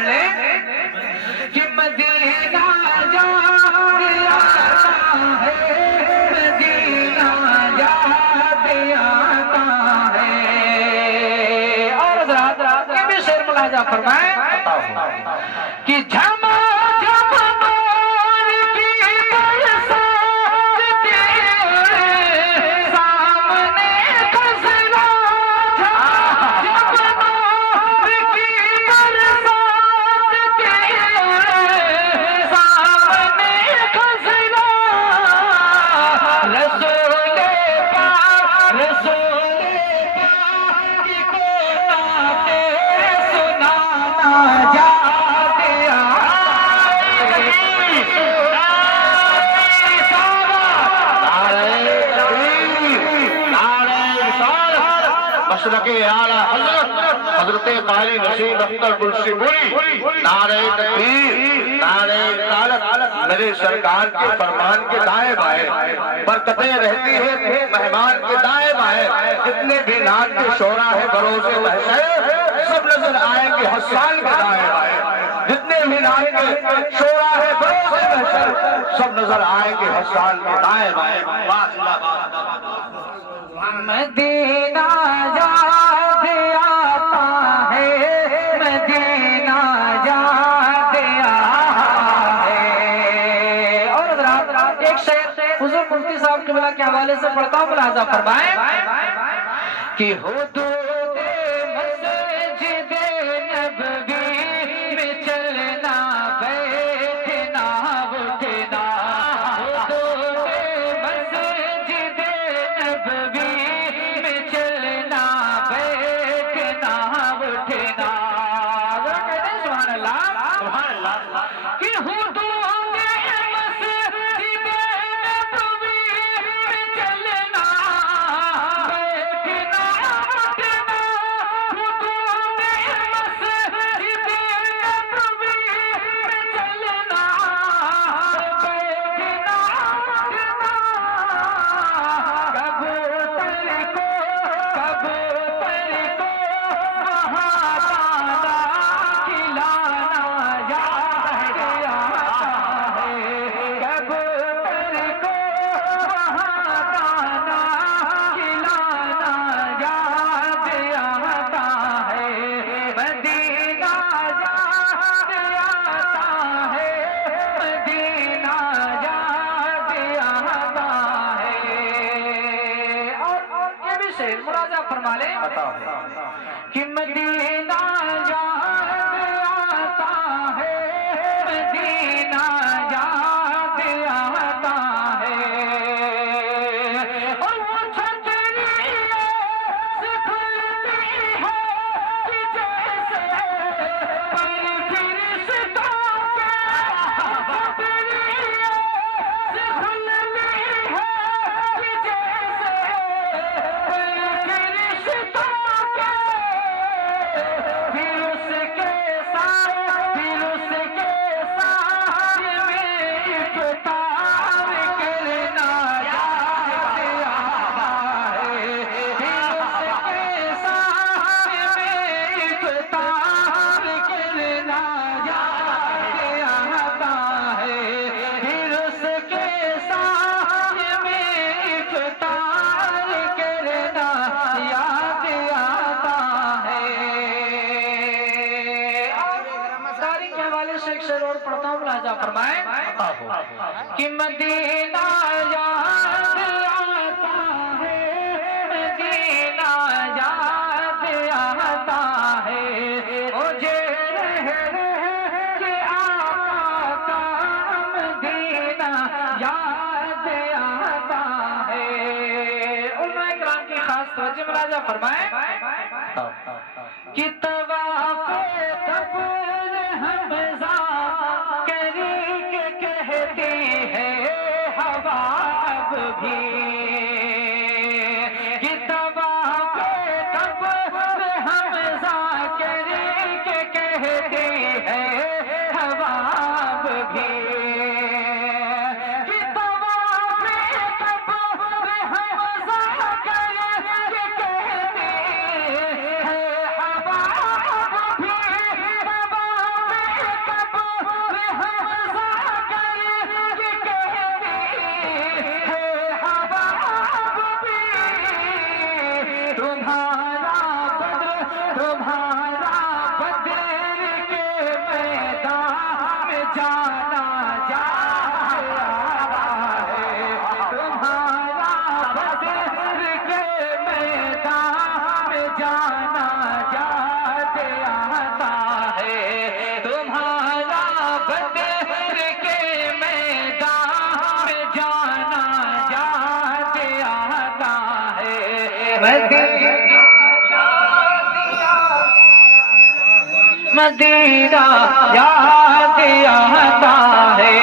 پڑھ لیں کہ مدینہ یاد آتا ہے، مدینہ یاد آتا ہے۔ اور حضرات یہ بھی شعر ملاحظہ فرمائیں کہ جھما جھما نور کی برسات تیرے سامنے خزلاں، جھما نور کی برسات تیرے سامنے خزلاں، رسول پاک کو نعتیں سنانا یاد مشرق اعلیٰ حضرت قاری نصیر اختر گلشی پوری، نعرہ تکبیر، نعرہ رسالت، میرے سرکار کے فرمان کے دائیں بائیں برکتیں رہتی ہیں مہمان کے دائیں بائیں۔ جتنے بھی نعت کے شعراء ہیں بروز محشر سب نظر آئیں گے حسان کے دائیں بائیں، جتنے بھی نعت کے شعراء ہیں بروز محشر سب نظر آئیں گے حسان کے دائیں بائیں۔ مدینہ یاد آتا ہے، مدینہ یاد آتا ہے۔ اور حضرات ایک شعر حضور مفتی صاحب قبلہ کے حوالے سے پڑھتا ہوں، ملاحظہ فرمائیں کہ حدود مسجد نبوی میں چلنا بیٹھنا اٹھنا، حدود مسجد نبوی میں چلنا بیٹھنا اٹھنا۔ ذرا کہتے ہیں سبحان اللہ، سبحان اللہ کہ حدود مسجد نبوی میں چلنا بیٹھنا اٹھنا، حدود مسجد نبوی میں چلنا بیٹھنا اٹھنا، کبوتر کو وہاں دانا کھلانا یاد آتا ہے، کبوتر کو وہاں دانا کھلانا یاد آتا ہے، مدینہ یاد آتا ہے، مدینہ یاد آتا ہے۔ اور یہ بھی شعر مراجعہ فرما لیں کہ مدینہ یاد آتا ہے، مدینہ یاد آتا ہے۔ اور وہ چھتری سے کھلتی ہے کہ جیسے پر فرشتوں کے، چھتری سے کھلتی ہے کہ جیسے پر فرشتوں کے، پھر اس کے ساتھ میں افطار کرنا یاد آتا ہے، پھر اس کے ساتھ میں افطار کرنا یاد آتا ہے، پھر اس کے ساتھ میں افطار کرنا یاد آتا ہے۔ تاریخ کے حوالے سے ایک شعر اور پڑھتا ہوں، ملاحظہ فرمائیں کہ مدینہ یاد آتا ہے، مدینہ یاد آتا ہے، مجھے رہ کے آقا کا مدینہ یاد آتا ہے۔ علماء کرام کی خاص توجہ ملاحظہ فرمائیں کہ طواف قبر حمزہ کری کے کہتی ہے ہوا اب بھی، کہ طواف قبر حمزہ کری کے کہتی ہے ہوا اب بھی، کہ طواف قبر حمزہ کری کے کہتی ہے ہوا اب بھی، طواف مدینہ یاد آتا ہے.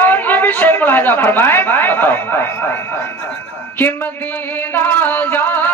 اور یہ بھی شعر ملاحظہ فرمائیں کہ مدینہ یاد